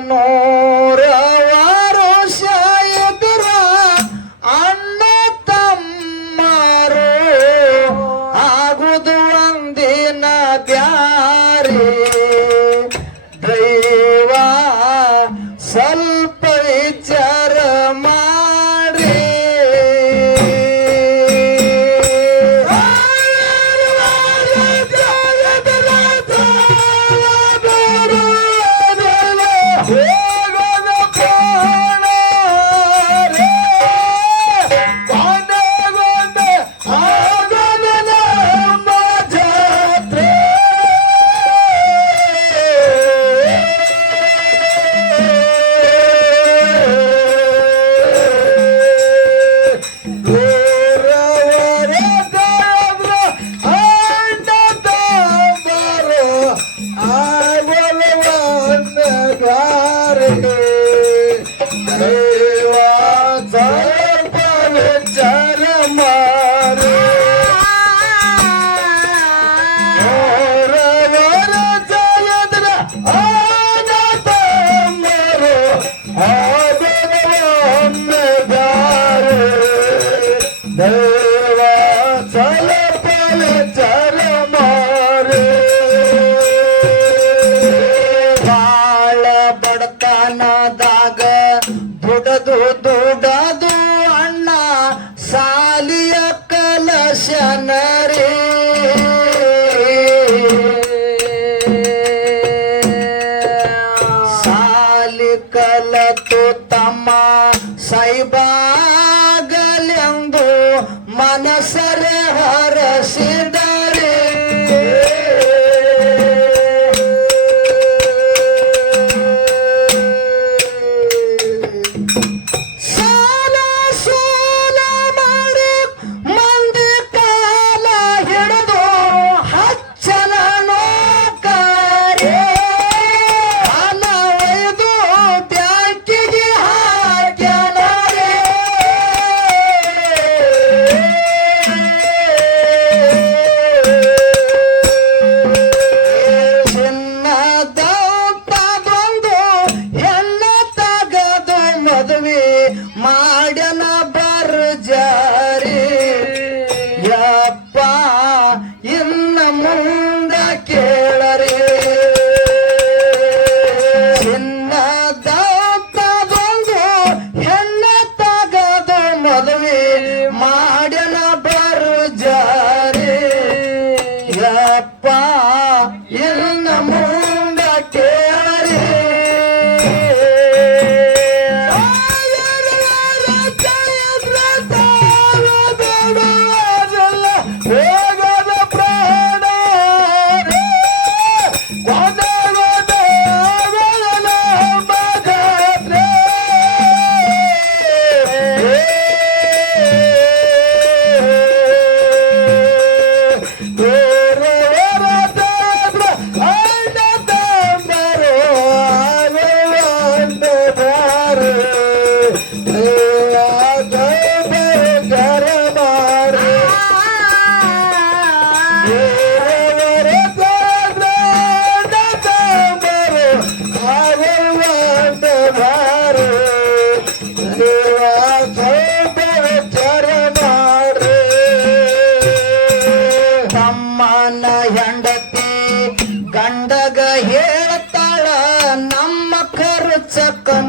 কেন Italia, Calasianar.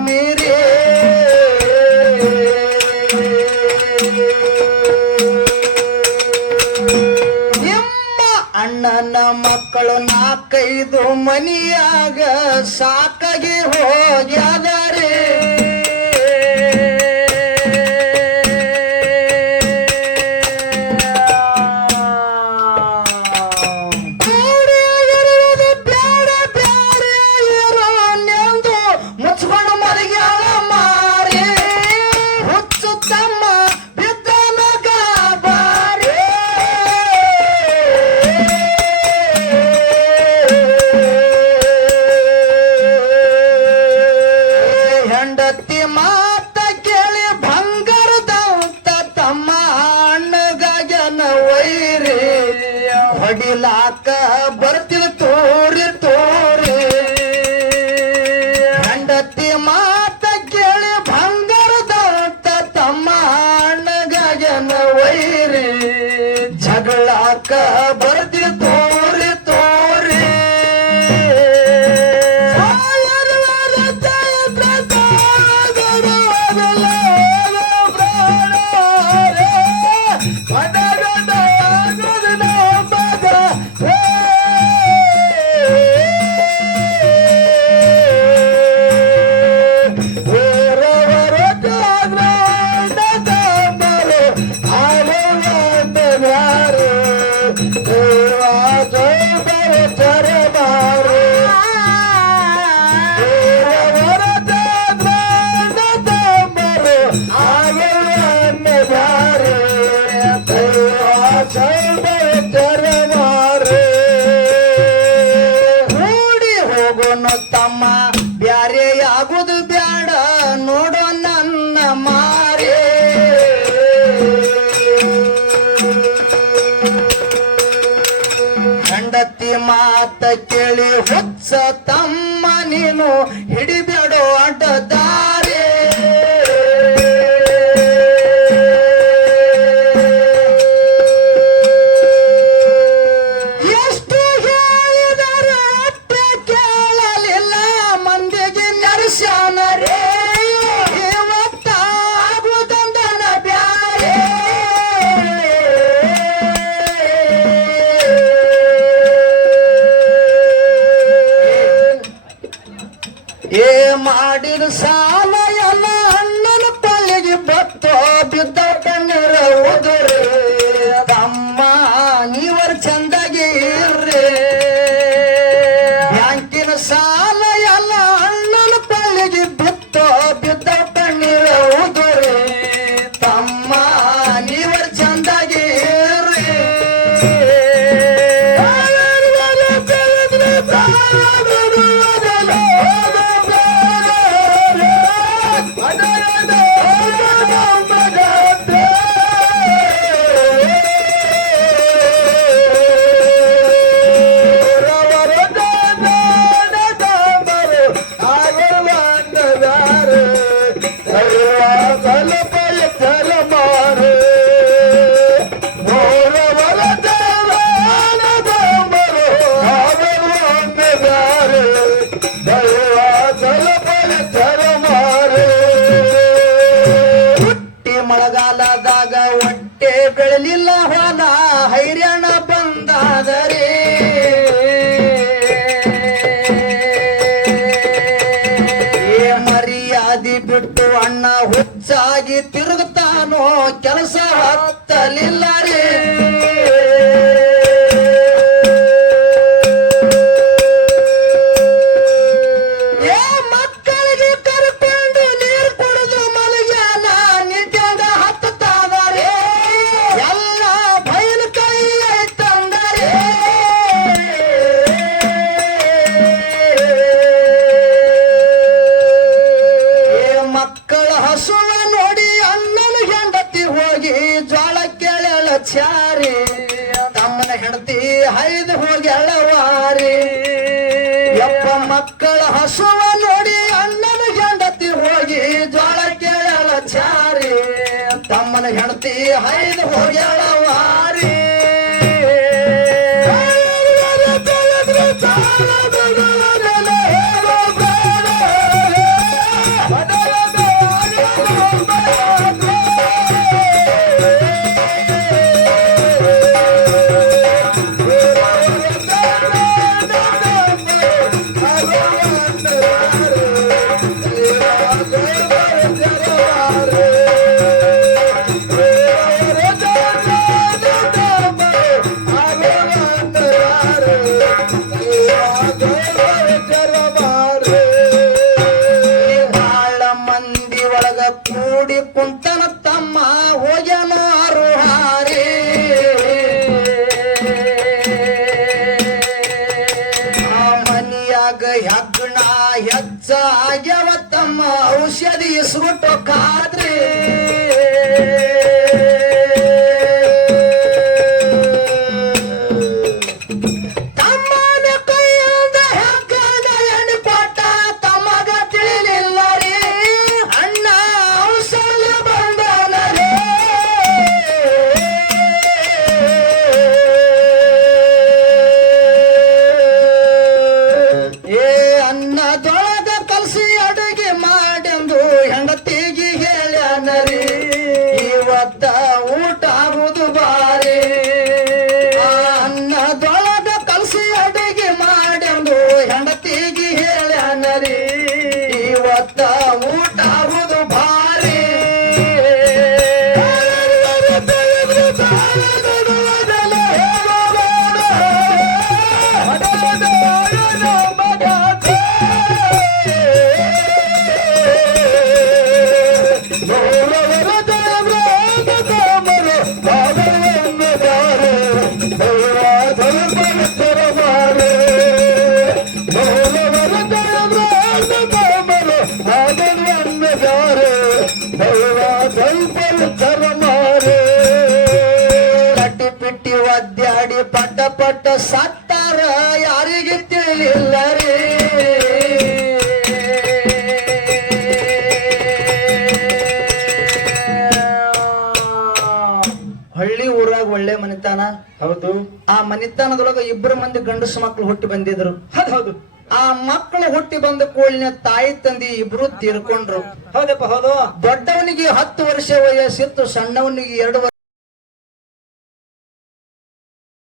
ನೀರೇ ನಿಮ್ಮ ಅಣ್ಣನ ಮಕ್ಕಳು ನಾಲ್ಕೈದು ಮನಿಯಾಗ ಸಾಕಾಗಿ ಹೋಗ್ಯಾದರೆ. प्यारे ಮಾತ ಕೇಳಿ ಹುಚ್ಚ ತಮ್ಮ ನೀನು ಹಿಡಿಬೇಡೋ ಅಡ್ಡದ ವಿರುದ್ಧ ಬಿಟ್ಟು ಅಣ್ಣ ಹುಚ್ಚಾಗಿ ತಿರುಗುತ್ತಾನೋ ಕೆಲಸ ಹತ್ತಲಿಲ್ಲ ರೀ ಹೆಣತಿ ಹೈದು ಹೋಗ್ಯಾಳ ವಾರಿ ಔಷಧಿ ಸುಟ್ಟು ಕಾದ್ರೆ ಪಟ್ಟ ಸತ್ತಾರ ಯಾರಿಗೆ ತಿಳಿಲಿಲ್ಲ ರೀ ಹಳ್ಳಿ ಊರಾಗ ಒಳ್ಳೆ ಮನಿತಾನ. ಹೌದು. ಆ ಮನಿತಾನದೊಳಗ ಇಬ್ಬರು ಮಂದಿ ಗಂಡಸು ಮಕ್ಕಳು ಹುಟ್ಟಿ ಬಂದಿದ್ರು. ಹೌದು ಹೌದು. ಆ ಮಕ್ಕಳು ಹುಟ್ಟಿ ಬಂದ ಕೂಡಲಿನ ತಾಯಿ ತಂದಿ ಇಬ್ರು ತೀರ್ಕೊಂಡ್ರು. ಹೌದಪ್ಪ ಹೌದು. ದೊಡ್ಡವನಿಗೆ ಹತ್ತು ವರ್ಷ ವಯಸ್ಸಿತ್ತು ಸಣ್ಣವನಿಗೆ ಎರಡು ವರ್ಷ